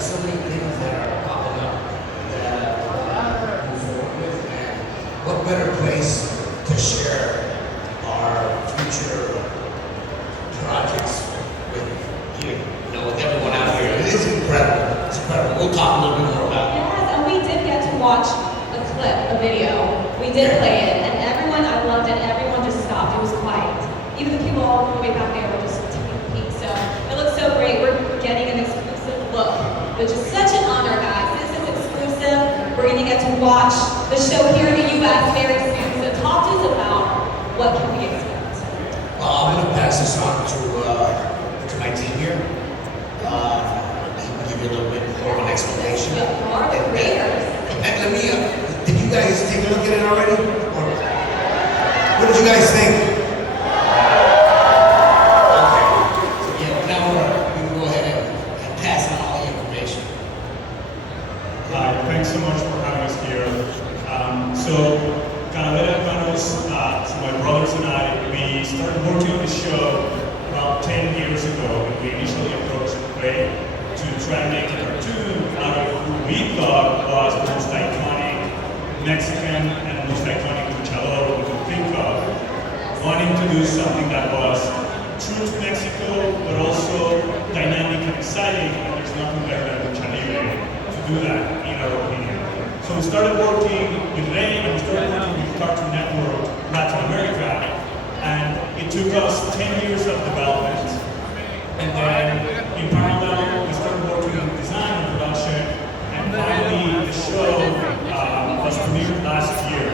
are so many things that are popping up that move forward with, and what better place to share our future projects with you, with everyone out here. It is incredible. It's incredible. We'll talk a little bit more about it. Yes, and we did get to watch a clip, a video. We did play it, and everyone, I loved it. Everyone just stopped. It was quiet. Even the people all the way back there were just taking a peek. So it looks so great. We're getting an exclusive look, which is such an honor, guys. This is exclusive. We're going to get to watch the show here in the U.S. very soon. So talk to us about what can we expect. I'm going to pass this on to my team here. Give you a little bit more of an explanation. More creators. Let me, did you guys take a look at it already? Or, what did you guys think? Okay. So yeah, now we can go ahead and pass on all the information. Hi, thanks so much for having us here. So my brothers and I, we started working on the show about 10 years ago, and we initially approached Rey to try and make a cartoon out of who we thought was the most iconic Mexican and most iconic luchador we could think of, wanting to do something that was true to Mexico, but also dynamic and exciting, and there's nothing better than lucha libre to do that, in our opinion. So we started working with Rey, and we started working with Cartoon Network Latin America, and it took us 10 years of development. And then, in parallel, we started working on design and production, and finally, the show was premiered last year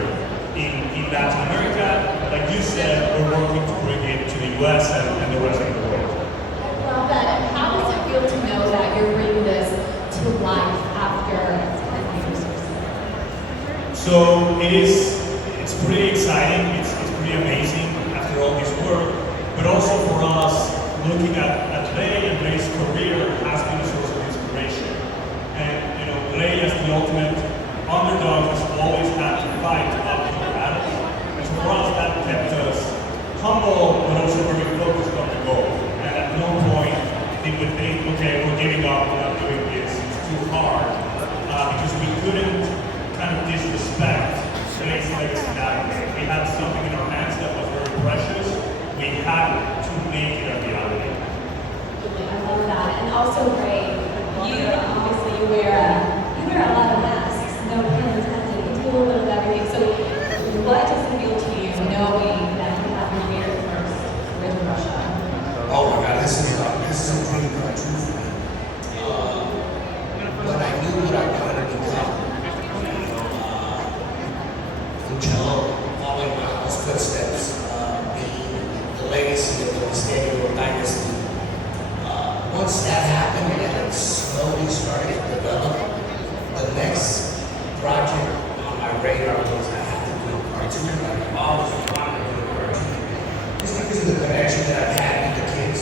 in Latin America. Like you said, we're working to bring it to the US and the rest of the world. I love that. And how does it feel to know that you're bringing this to life after 10 years or so? So it's pretty exciting, it's pretty amazing after all this work, but also for us, looking at Rey and Rey's career has been a source of inspiration. And Rey as the ultimate underdog has always had to fight uphill battles. And so for us that kept us humble, but also very focused on the goal. And at no point did we think, okay, we're giving up, we're not doing this, it's too hard. Because we couldn't kind of disrespect Rey's legacy that way. We had something in our hands that was very precious. We had to make it a reality. I love that. And also, Rey, you obviously wear a lot of masks. No pun intended. You do a little bit of everything. So, what does it feel to you knowing that you have your very first with Russia? Oh my God, this is a dream come true for me. When I knew what I wanted to become, Luchador, following my uncle's footsteps, the legacy of the Mysterio dynasty. Once that happened and it slowly started to develop, the next project on my radar was I have to do a cartoon. I've always wanted to do a cartoon. Just because of the connection that I've had with the kids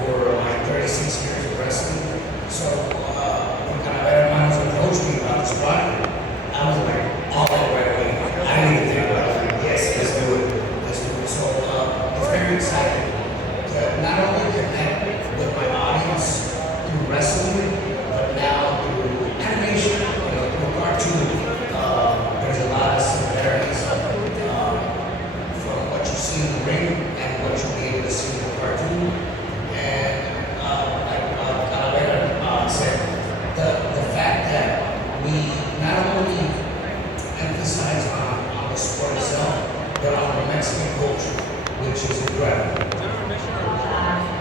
over my 36 years of wrestling. So when Calavera approached me about this project, I was like, all that right away. I didn't even think about it. I was like, yes, let's do it. Let's do it. So it's very exciting to not only connect with my audience through wrestling, but now through animation, through a cartoon. There's a lot of similarities from what you see in the ring and what you'll be able to see in the cartoon. And like Calavera said, the fact that we not only emphasize on the sport itself, but on the Mexican culture, which is incredible.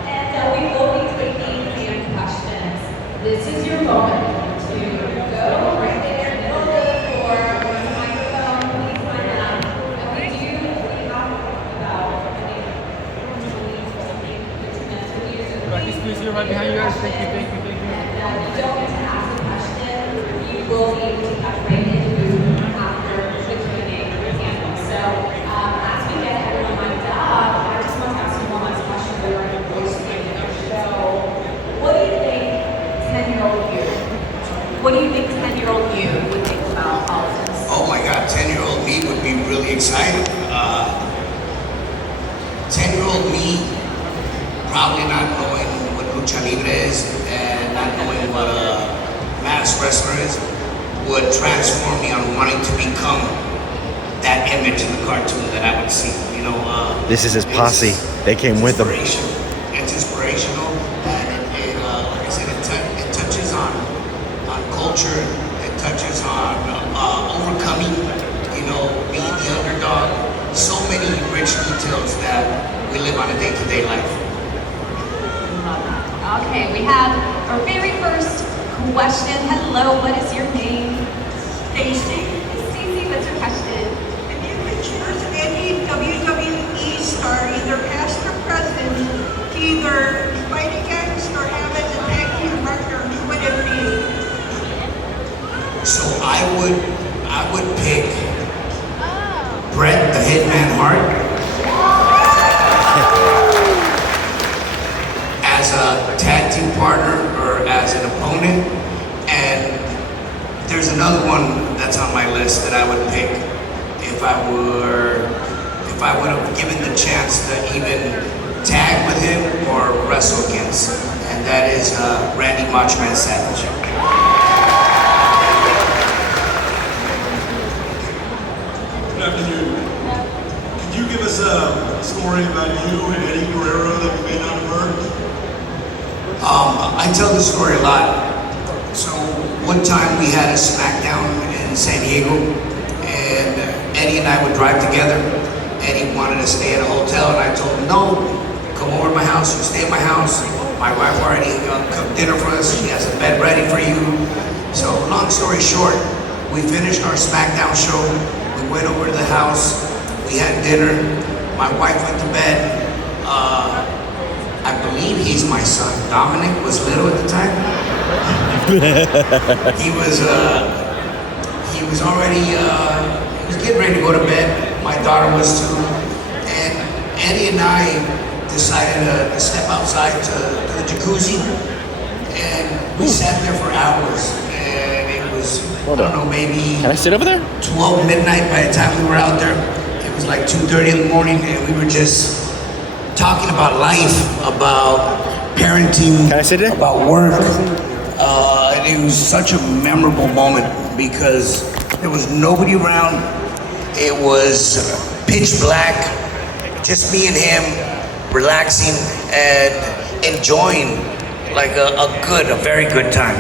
And we will be taking fan questions. This is your moment to go right there, middle of the floor, go to the microphone, please line up. And we have about Squeeze you right behind you guys. Thank you. And you don't get to ask a question. You will be able to touch right into the booth after the Q&A panel. So as we get everyone lined up, I just want to ask you one last question. We're going to close the show. What do you think 10-year-old you? What do you think 10-year-old you would think about all of this? Oh my God, 10-year-old me would be really excited. 10-year-old me, probably not knowing what lucha libre is and not knowing what badass wrestler is, would transform me on wanting to become that image in the cartoon that I would see. You know, This is his posse. They came with him. It's inspirational, and like I said, it touches on culture. It touches on overcoming. You know, being the underdog. So many rich details that we live on a day-to-day life. Okay, we have our very first question. Hello, what is your name? Stacy, Stacey, what's your question? if you could choose any WWE star, either past or present, to either fight against or have as a tag team partner, who would it be? So I would pick Bret the Hitman Hart as a tag team partner or as an opponent. And there's another one that's on my list that I would pick if I would have given the chance to even tag with him or wrestle against. And that is Randy Macho Man Savage. Good afternoon. Could you give us a story about you and Eddie Guerrero that we may not have heard? I tell this story a lot. So one time we had a SmackDown in San Diego, and Eddie and I would drive together. Eddie wanted to stay at a hotel, and I told him, no, come over to my house, you stay at my house. My wife already cooked dinner for us, she has a bed ready for you. So long story short, we finished our SmackDown show. We went over to the house, we had dinner, my wife went to bed. I believe he's my son. Dominic was little at the time. He was already, he was getting ready to go to bed. My daughter was too. And Eddie and I decided to step outside to the jacuzzi. And we sat there for hours. And it was, I don't know, maybe Can I sit over there? 12 midnight by the time we were out there. It was like 2:30 in the morning, and we were just talking about life, about parenting, Can I sit there? about work. And it was such a memorable moment because there was nobody around. It was pitch black, just me and him, relaxing and enjoying like a very good time.